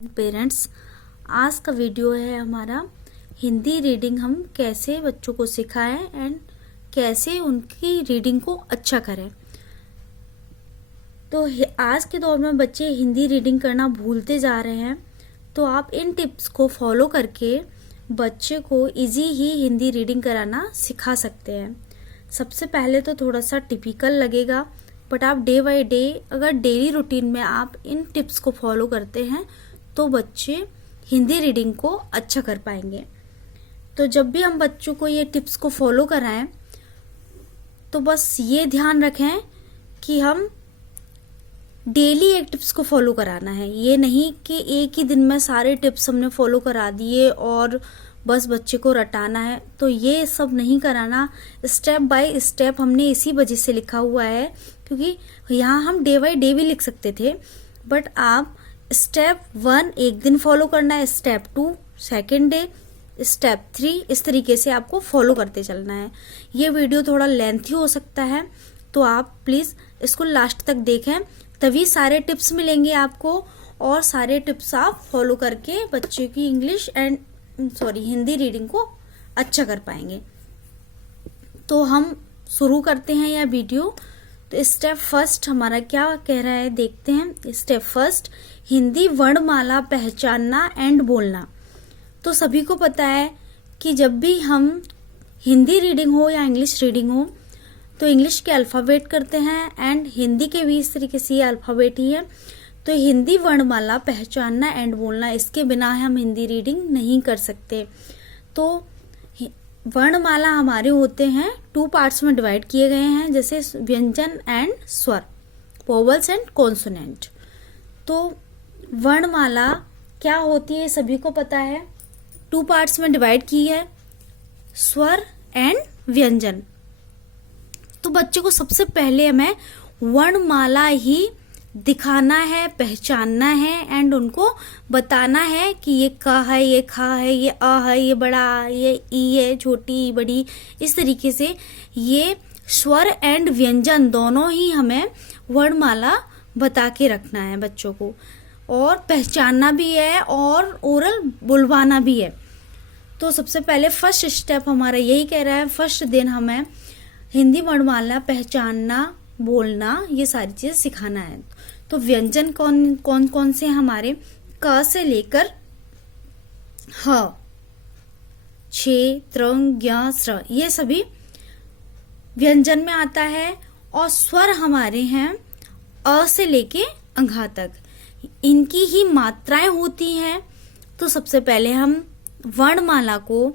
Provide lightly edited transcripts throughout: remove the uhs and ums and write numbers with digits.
Parents, आज का video है हमारा हिंदी रीडिंग हम कैसे बच्चों को सिखाएं एंड कैसे उनकी रीडिंग को अच्छा करें। तो आज के दौर में बच्चे हिंदी रीडिंग करना भूलते जा रहे हैं, तो आप इन टिप्स को फॉलो करके बच्चे को इजी ही हिंदी रीडिंग कराना सिखा सकते हैं। सबसे पहले तो थोड़ा सा टिपिकल लगेगा, बट आप डे बाय डे अगर डेली रूटीन में आप इन टिप्स को फॉलो करते हैं तो बच्चे हिंदी रीडिंग को अच्छा कर पाएंगे। तो जब भी हम बच्चों को ये टिप्स को फॉलो कराएं तो बस ये ध्यान रखें कि हम डेली एक टिप्स को फॉलो कराना है। ये नहीं कि एक ही दिन में सारे टिप्स हमने फॉलो करा दिए और बस बच्चे को रटाना है, तो ये सब नहीं कराना। स्टेप बाय स्टेप हमने इसी वजह से लिखा हुआ है क्योंकि यहाँ हम डे बाय डे भी लिख सकते थे, बट आप स्टेप 1 एक दिन फॉलो करना है, स्टेप 2 सेकेंड डे, स्टेप 3 इस तरीके से आपको फॉलो करते चलना है। ये वीडियो थोड़ा लेंथी हो सकता है, तो आप प्लीज़ इसको लास्ट तक देखें, तभी सारे टिप्स मिलेंगे आपको और सारे टिप्स आप फॉलो करके बच्चे की इंग्लिश हिंदी रीडिंग को अच्छा कर पाएंगे। तो हम शुरू करते हैं यह वीडियो। तो स्टेप फर्स्ट हमारा क्या कह रहा है देखते हैं। स्टेप फर्स्ट, हिंदी वर्णमाला पहचानना एंड बोलना। तो सभी को पता है कि जब भी हम हिंदी रीडिंग हो या इंग्लिश रीडिंग हो तो इंग्लिश के अल्फ़ाबेट करते हैं एंड हिंदी के भी इस तरीके से ये अल्फ़ाबेट ही है। तो हिंदी वर्णमाला पहचानना एंड बोलना, इसके बिना हम हिंदी रीडिंग नहीं कर सकते। तो वर्णमाला हमारे होते हैं 2 पार्ट्स में डिवाइड किए गए हैं, जैसे व्यंजन एंड स्वर, वोवल्स एंड कॉन्सोनेंट। तो वर्णमाला क्या होती है सभी को पता है, 2 पार्ट्स में डिवाइड की है, स्वर एंड व्यंजन। तो बच्चे को सबसे पहले हमें वर्णमाला ही दिखाना है, पहचानना है एंड उनको बताना है कि ये क है, ये ख है, ये अ है, ये बड़ा, ये ई है, छोटी बड़ी, इस तरीके से ये स्वर एंड व्यंजन दोनों ही हमें वर्णमाला बता के रखना है बच्चों को, और पहचानना भी है और ओरल बुलवाना भी है। तो सबसे पहले फर्स्ट स्टेप हमारा यही कह रहा है, फर्स्ट दिन हमें हिंदी वर्णमाला पहचानना, बोलना, ये सारी चीज़ सिखाना है। तो व्यंजन कौन कौन से हमारे, क से लेकर ह, छे, त्रंग, ज्ञ, स्र, ये सभी व्यंजन में आता है। और स्वर हमारे हैं अ से लेके अंघा तक, इनकी ही मात्राएं होती हैं। तो सबसे पहले हम वर्णमाला को,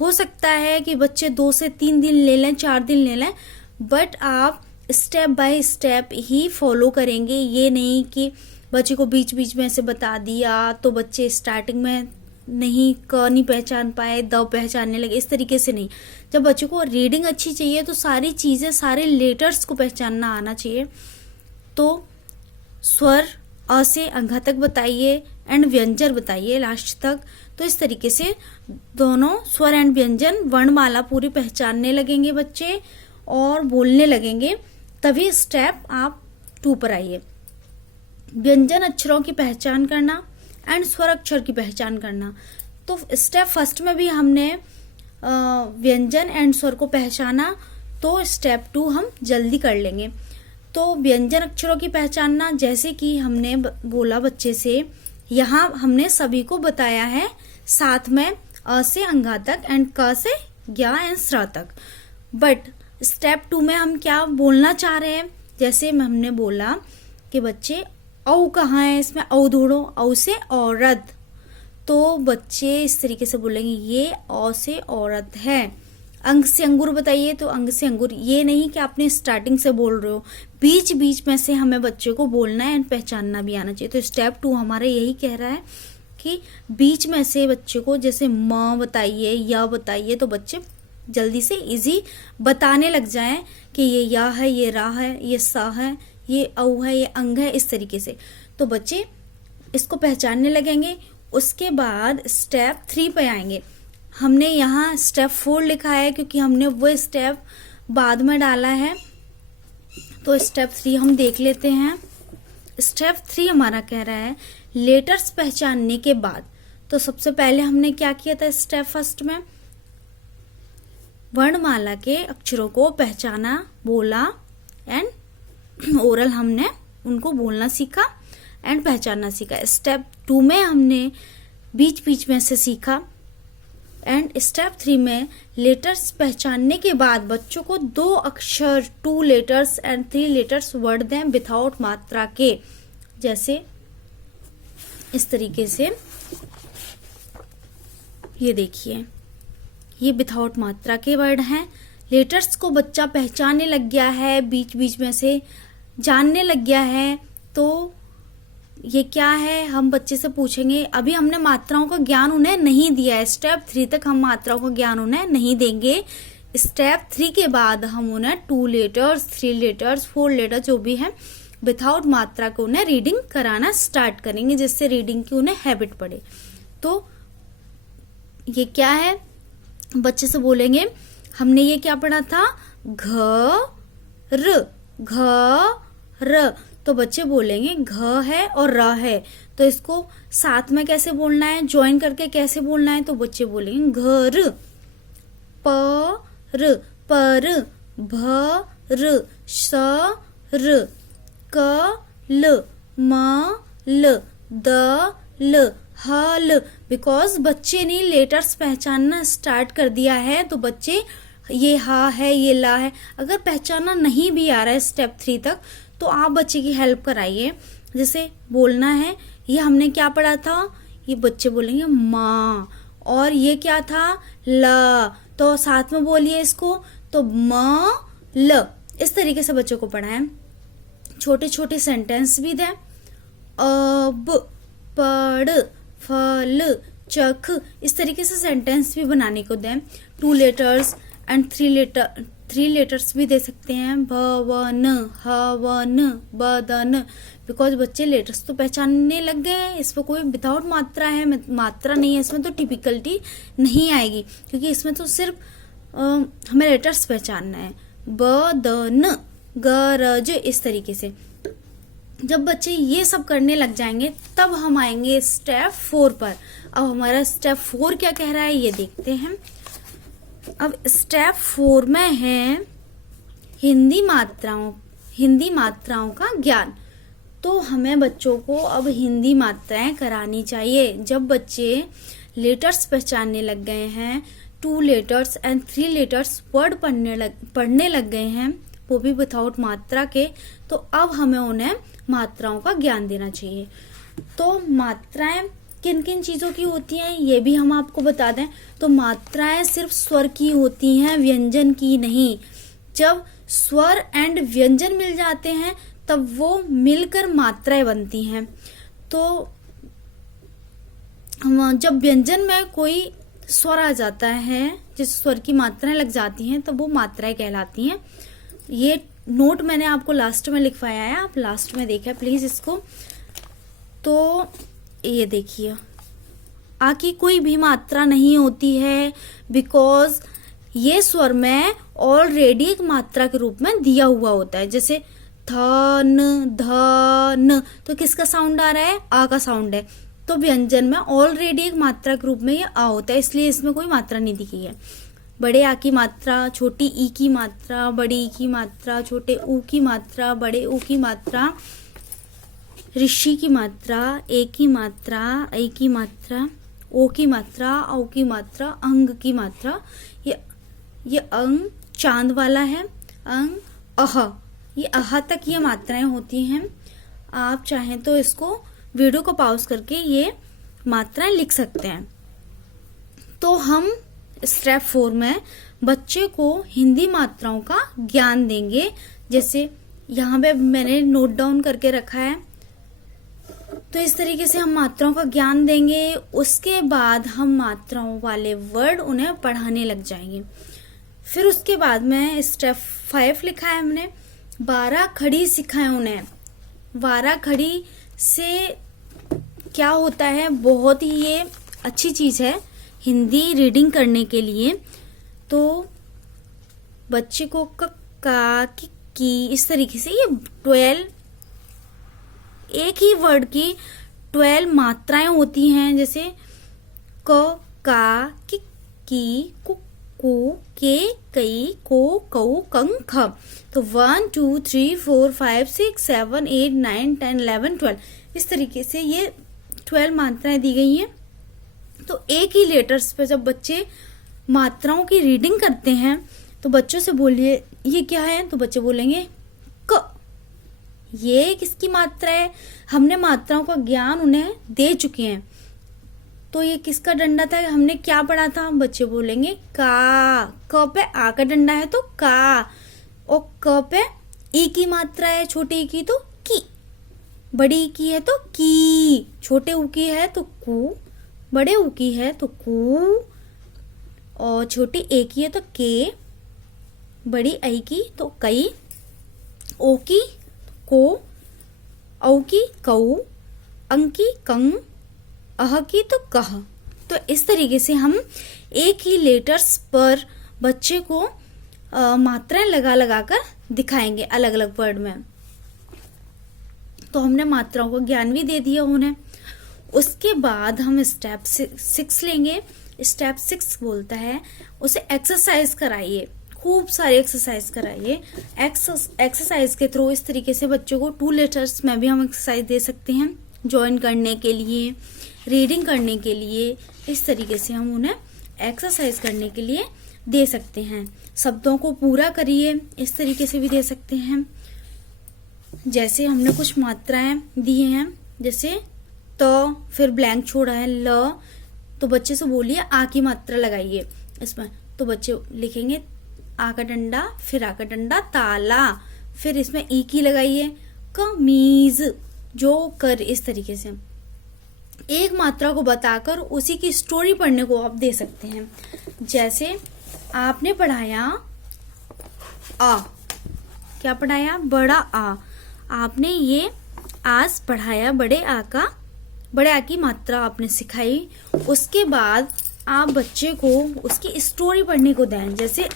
हो सकता है कि बच्चे 2 से 3 दिन ले लें, 4 दिन ले लें, बट आप step by step he follow करेंगे। ये नहीं कि बच्चे को बीच बीच में ऐसे बता दिया तो बच्चे स्टार्टिंग में नहीं पहचान पाए, द पहचानने लगे, इस तरीके से नहीं। जब बच्चे को रीडिंग अच्छी चाहिए तो सारी चीज़ें, सारे लेटर्स को पहचानना आना चाहिए। तो स्वर अ से अंघा तक बताइए एंड व्यंजन बताइए लास्ट तक। तो इस तरीके से दोनों स्वर एंड व्यंजन वर्णमाला पूरी पहचानने लगेंगे बच्चे और बोलने लगेंगे, तभी स्टेप आप 2 पर आइए। व्यंजन अक्षरों की पहचान करना एंड स्वर अक्षर की पहचान करना। तो स्टेप फर्स्ट में भी हमने व्यंजन एंड स्वर को पहचाना, तो स्टेप 2 हम जल्दी कर लेंगे। तो व्यंजन अक्षरों की पहचानना, जैसे कि हमने बोला बच्चे से, यहाँ हमने सभी को बताया है साथ में अ से अंघा तक एंड क से ज्ञ एंड स्र तक। बट स्टेप 2 में हम क्या बोलना चाह रहे हैं, जैसे हमने बोला कि बच्चे औ कहाँ है, इसमें औ ढूंढो, औ से औरत। तो बच्चे इस तरीके से बोलेंगे ये औ से औरत है। अंग से अंगूर बताइए, तो अंग से अंगूर। ये नहीं कि आपने स्टार्टिंग से बोल रहे हो, बीच बीच में से हमें बच्चे को बोलना है एंड पहचानना भी आना चाहिए। तो स्टेप 2 हमारा यही कह रहा है कि बीच में से बच्चे को जैसे म बताइए, या बताइए, तो बच्चे जल्दी से इजी बताने लग जाएं कि ये या है, ये रा है, ये सा है, ये औ है, ये अंग है, इस तरीके से। तो बच्चे इसको पहचानने लगेंगे। उसके बाद स्टेप 3 पे आएंगे। हमने यहाँ स्टेप 4 लिखा है क्योंकि हमने वो स्टेप बाद में डाला है। तो स्टेप 3 हम देख लेते हैं। स्टेप 3 हमारा कह रहा है लेटर्स पहचानने के बाद। तो सबसे पहले हमने क्या किया था स्टेप फर्स्ट में, वर्णमाला के अक्षरों को पहचाना, बोला एंड ओरल हमने उनको बोलना सीखा एंड पहचानना सीखा। स्टेप 2 में हमने बीच बीच में से सीखा एंड स्टेप 3 में लेटर्स पहचानने के बाद बच्चों को 2 अक्षर 2 लेटर्स एंड 3 लेटर्स वर्ड दें विदाउट मात्रा के। जैसे इस तरीके से ये देखिए, ये विदाउट मात्रा के वर्ड हैं। लेटर्स को बच्चा पहचानने लग गया है, बीच बीच में से जानने लग गया है। तो ये क्या है, हम बच्चे से पूछेंगे। अभी हमने मात्राओं का ज्ञान उन्हें नहीं दिया है, स्टेप 3 तक हम मात्राओं का ज्ञान उन्हें नहीं देंगे। स्टेप 3 के बाद हम उन्हें 2 लेटर्स 3 लेटर्स 4 लेटर्स जो भी है विदाउट मात्रा को उन्हें रीडिंग कराना स्टार्ट करेंगे, जिससे रीडिंग की उन्हें हैबिट पड़े। तो ये क्या है, बच्चे से बोलेंगे हमने ये क्या पढ़ा था, घर घर। तो बच्चे बोलेंगे घ है और र है, तो इसको साथ में कैसे बोलना है, ज्वाइन करके कैसे बोलना है। तो बच्चे बोलेंगे घर, पर, भर, सर, कल, मल, दल, हल। बिकॉज बच्चे ने लेटर्स पहचानना स्टार्ट कर दिया है, तो बच्चे ये हा है, ये ला है, अगर पहचानना नहीं भी आ रहा है स्टेप 3 तक, तो आप बच्चे की हेल्प कराइए। जैसे बोलना है, ये हमने क्या पढ़ा था, ये बच्चे बोलेंगे माँ, और ये क्या था, ल, तो साथ में बोलिए इसको, तो म ल। इस तरीके से बच्चों को पढ़ाएं। छोटे छोटे सेंटेंस भी दें, अब, पढ़, फल, चख, इस तरीके से सेंटेंस भी बनाने को दें। 2 लेटर्स एंड 3 लेटर्स भी दे सकते हैं, भवन, हवन, बदन। बिकॉज बच्चे लेटर्स तो पहचानने लग गए हैं, इसमें कोई विदाउट मात्रा है, मात्रा नहीं है इसमें, तो टिपिकलिटी नहीं आएगी, क्योंकि इसमें तो सिर्फ हमें लेटर्स पहचानना है। बदन, गरज, इस तरीके से जब बच्चे ये सब करने लग जाएंगे तब हम आएंगे स्टेप 4 पर। अब हमारा स्टेप 4 क्या कह रहा है ये देखते हैं। अब स्टेप 4 में है हिंदी मात्राओं का ज्ञान। तो हमें बच्चों को अब हिंदी मात्राएं करानी चाहिए। जब बच्चे लेटर्स पहचानने लग गए हैं, 2 लेटर्स एंड 3 लेटर्स वर्ड पढ़ने लग गए हैं, वो भी विदाउट मात्रा के, तो अब हमें उन्हें मात्राओं का ज्ञान देना चाहिए। तो मात्राएं किन किन चीजों की होती हैं ये भी हम आपको बता दें। तो मात्राएं सिर्फ स्वर की होती हैं, व्यंजन की नहीं। जब स्वर एंड व्यंजन मिल जाते हैं तब वो मिलकर मात्राएं बनती हैं। तो जब व्यंजन में कोई स्वर आ जाता है, जिस स्वर की मात्राएं लग जाती हैं, तब वो मात्राएं कहलाती हैं। ये नोट मैंने आपको लास्ट में लिखवाया है, आप लास्ट में देखिए प्लीज इसको। तो ये देखिए, आ की कोई भी मात्रा नहीं होती है, बिकॉज ये स्वर में ऑलरेडी एक मात्रा के रूप में दिया हुआ होता है। जैसे धन, धन, तो किसका साउंड आ रहा है, आ का साउंड है। तो व्यंजन में ऑलरेडी एक मात्रा के रूप में ये आ होता है, इसलिए इसमें कोई मात्रा नहीं दिखी है। बड़े आ की मात्रा, छोटी ई की मात्रा, बड़ी ई की मात्रा, छोटे ऊ की मात्रा, बड़े ऊ की मात्रा, ऋषि की मात्रा, ए की मात्रा, ऐ की मात्रा, ओ की मात्रा, औ की मात्रा, अंग की मात्रा। ये अंग चांद वाला है, अंग, अह, ये अह तक ये मात्राएं होती हैं। आप चाहें तो इसको वीडियो को पॉज करके ये मात्राएं लिख सकते हैं। तो हम स्टेप 4 में बच्चे को हिंदी मात्राओं का ज्ञान देंगे। जैसे यहाँ पे मैंने नोट डाउन करके रखा है। तो इस तरीके से हम मात्राओं का ज्ञान देंगे। उसके बाद हम मात्राओं वाले वर्ड उन्हें पढ़ाने लग जाएंगे। फिर उसके बाद में स्टेप 5 लिखा है हमने, 12 खड़ी सिखाएं उन्हें। 12 खड़ी से क्या होता है, बहुत ही ये अच्छी चीज है हिंदी रीडिंग करने के लिए। तो बच्चे को क, का, की, इस तरीके से ये 12 एक ही वर्ड की 12 मात्राएं होती हैं, जैसे क, का, की, कु, के, कई, को, कऊ, कं, ख। तो 1 2 3 4 5 6 7 8 9 10 11 12 इस तरीके से ये 12 मात्राएं दी गई हैं। तो एक ही लेटर्स पे जब बच्चे मात्राओं की रीडिंग करते हैं तो बच्चों से बोलिए ये क्या है, तो बच्चे बोलेंगे क। ये किसकी मात्रा है? हमने मात्राओं का ज्ञान उन्हें दे चुके हैं। तो ये किसका डंडा था, हमने क्या पढ़ा था? बच्चे बोलेंगे का। क पे आ का डंडा है तो का, और क पे ई की मात्रा है छोटे ई की तो की, बड़ी ई की है तो की, छोटे ऊ की है तो कु, बड़े ऊ की है तो कु, और छोटी ए की है तो के, बड़ी आई की तो कई, ओ की को, औ की कऊ, अंग की कंग, अह की तो कह। तो इस तरीके से हम एक ही लेटर्स पर बच्चे को मात्राएं लगा लगा कर दिखाएंगे अलग अलग वर्ड में। तो हमने मात्राओं का ज्ञान भी दे दिया उन्हें। उसके बाद हम स्टेप 6 लेंगे। स्टेप 6 बोलता है उसे एक्सरसाइज कराइए, खूब सारी एक्सरसाइज कराइए। एक्सरसाइज के थ्रू इस तरीके से बच्चों को 2 लेटर्स में भी हम एक्सरसाइज दे सकते हैं, ज्वाइन करने के लिए, रीडिंग करने के लिए। इस तरीके से हम उन्हें एक्सरसाइज करने के लिए दे सकते हैं। शब्दों को पूरा करिए, इस तरीके से भी दे सकते हैं। जैसे हमने कुछ मात्राएं दी हैं, जैसे त, फिर ब्लैंक छोड़ा है ल, तो बच्चे से बोलिए आ की मात्रा लगाइए इसमें। तो बच्चे लिखेंगे आ का डंडा, फिर आ का डंडा ताला, फिर इसमें ई की लगाइए कमीज, जो कर। इस तरीके से एक मात्रा को बताकर उसी की स्टोरी पढ़ने को आप दे सकते हैं। जैसे आपने पढ़ाया आ, क्या पढ़ाया? बड़ा आ। आपने ये आज पढ़ाया बड़े आ का, बड़े आ की मात्रा आपने सिखाई। उसके बाद आप बच्चे को उसकी स्टोरी पढ़ने को दें। जैसे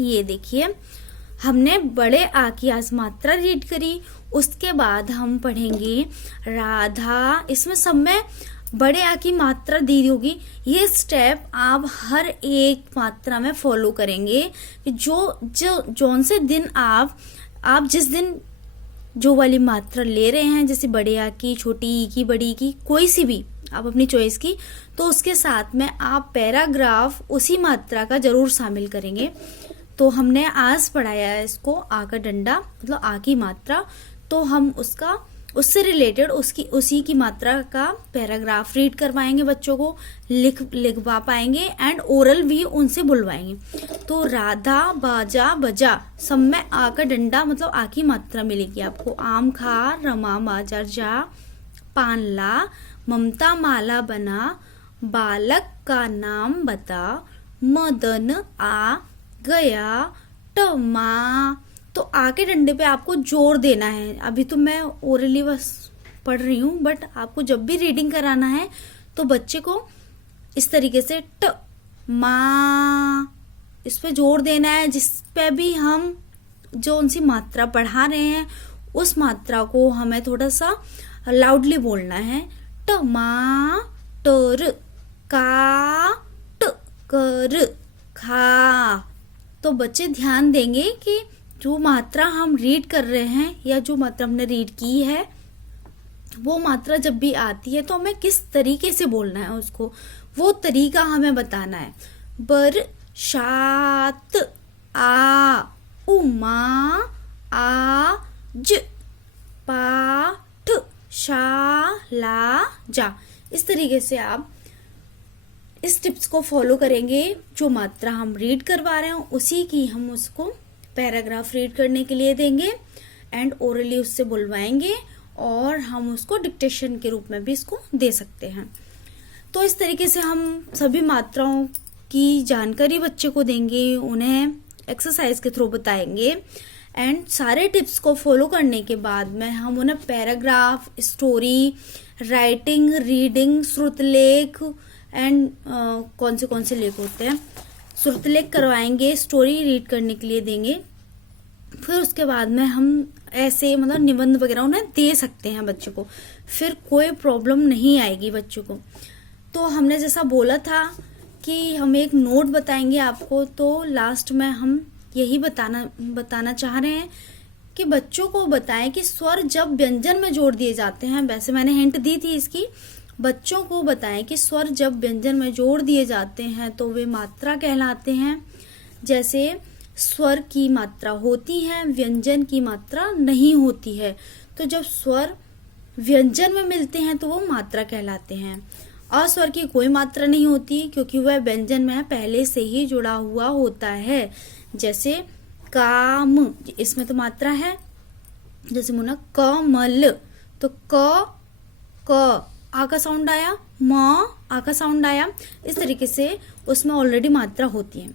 ये देखिए, हमने बड़े आ की आज मात्रा रीड करी, उसके बाद हम पढ़ेंगे राधा। इसमें सब में बड़े आ की मात्रा दी होगी। ये स्टेप आप हर एक मात्रा में फॉलो करेंगे कि जौन से दिन आप जिस दिन जो वाली मात्रा ले रहे हैं, जैसे बड़े आ की, छोटी ई की, बड़ी की, कोई सी भी आप अपनी चॉइस की, तो उसके साथ में आप पैराग्राफ उसी मात्रा का जरूर शामिल करेंगे। तो हमने आज पढ़ाया है इसको आ का डंडा, मतलब आ की मात्रा, तो हम उससे रिलेटेड उसी की मात्रा का पैराग्राफ रीड करवाएंगे, बच्चों को लिखवा पाएंगे एंड ओरल भी उनसे बुलवाएंगे। तो राधा बाजा बजा, सब में आ का डंडा मतलब आ की मात्रा मिलेगी आपको। आम खा, रमा बाजार जा, पान ला, ममता माला बना, बालक का नाम बता, मदन आ गया, टमा। तो आ के डंडे पे आपको जोर देना है। अभी तो मैं ओरली बस पढ़ रही हूँ, बट आपको जब भी रीडिंग कराना है तो बच्चे को इस तरीके से ट मा इस पे जोर देना है। जिस पे भी हम जो उनसी मात्रा पढ़ा रहे हैं उस मात्रा को हमें थोड़ा सा लाउडली बोलना है। टमाटर, काट कर खा। तो बच्चे ध्यान देंगे कि जो मात्रा हम रीड कर रहे हैं या जो मात्रा हमने रीड की है, वो मात्रा जब भी आती है तो हमें किस तरीके से बोलना है, उसको वो तरीका हमें बताना है। बरसात, आ, उमा, आज, पाठ, शाला, जा। इस तरीके से आप इस टिप्स को फॉलो करेंगे। जो मात्रा हम रीड करवा रहे हैं उसी की हम उसको पैराग्राफ रीड करने के लिए देंगे एंड ओरली उससे बुलवाएंगे, और हम उसको डिक्टेशन के रूप में भी इसको दे सकते हैं। तो इस तरीके से हम सभी मात्राओं की जानकारी बच्चे को देंगे, उन्हें एक्सरसाइज के थ्रू बताएंगे एंड सारे टिप्स को फॉलो करने के बाद में हम उन्हें पैराग्राफ, स्टोरी, राइटिंग, रीडिंग, श्रुतलेख एंड कौन से लेख होते हैं, श्रुतलेख करवाएंगे, स्टोरी रीड करने के लिए देंगे। फिर उसके बाद में हम ऐसे मतलब निबंध वगैरह उन्हें दे सकते हैं बच्चों को, फिर कोई प्रॉब्लम नहीं आएगी बच्चों को। तो हमने जैसा बोला था कि हम एक नोट बताएंगे आपको, तो लास्ट में हम यही बताना चाह रहे हैं कि बच्चों को बताएं कि स्वर जब व्यंजन में जोड़ दिए जाते हैं, वैसे मैंने हिंट दी थी इसकी, बच्चों को बताएं कि स्वर जब व्यंजन में जोड़ दिए जाते हैं तो वे मात्रा कहलाते हैं। जैसे स्वर की मात्रा होती है, व्यंजन की मात्रा नहीं होती है। तो जब स्वर व्यंजन में मिलते हैं तो वो मात्रा कहलाते हैं। अस्वर की कोई मात्रा नहीं होती क्योंकि वह व्यंजन में पहले से ही जुड़ा हुआ होता है। जैसे काम, इसमें तो मात्रा है। जैसे मुन्ना कमल, तो क आ का साउंड आया, म आ का साउंड आया, इस तरीके से उसमें ऑलरेडी मात्रा होती है।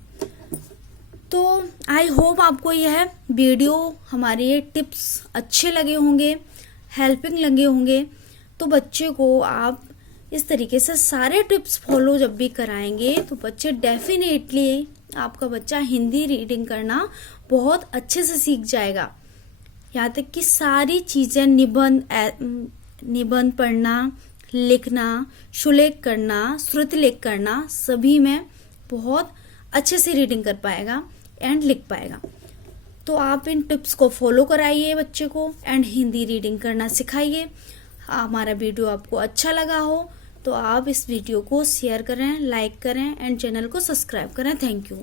तो आई होप आपको यह वीडियो, हमारे ये टिप्स अच्छे लगे होंगे, हेल्पिंग लगे होंगे। तो बच्चे को आप इस तरीके से सारे टिप्स फॉलो जब भी कराएंगे तो बच्चे डेफिनेटली, आपका बच्चा हिंदी रीडिंग करना बहुत अच्छे से सीख जाएगा। यहाँ तक कि सारी चीजें, निबंध पढ़ना, लिखना, शुलेख करना, श्रुतिलेख करना, सभी में बहुत अच्छे से रीडिंग कर पाएगा एंड लिख पाएगा। तो आप इन टिप्स को फॉलो कराइए बच्चे को एंड हिंदी रीडिंग करना सिखाइए। हमारा वीडियो आपको अच्छा लगा हो तो आप इस वीडियो को शेयर करें, लाइक करें एंड चैनल को सब्सक्राइब करें। Thank you.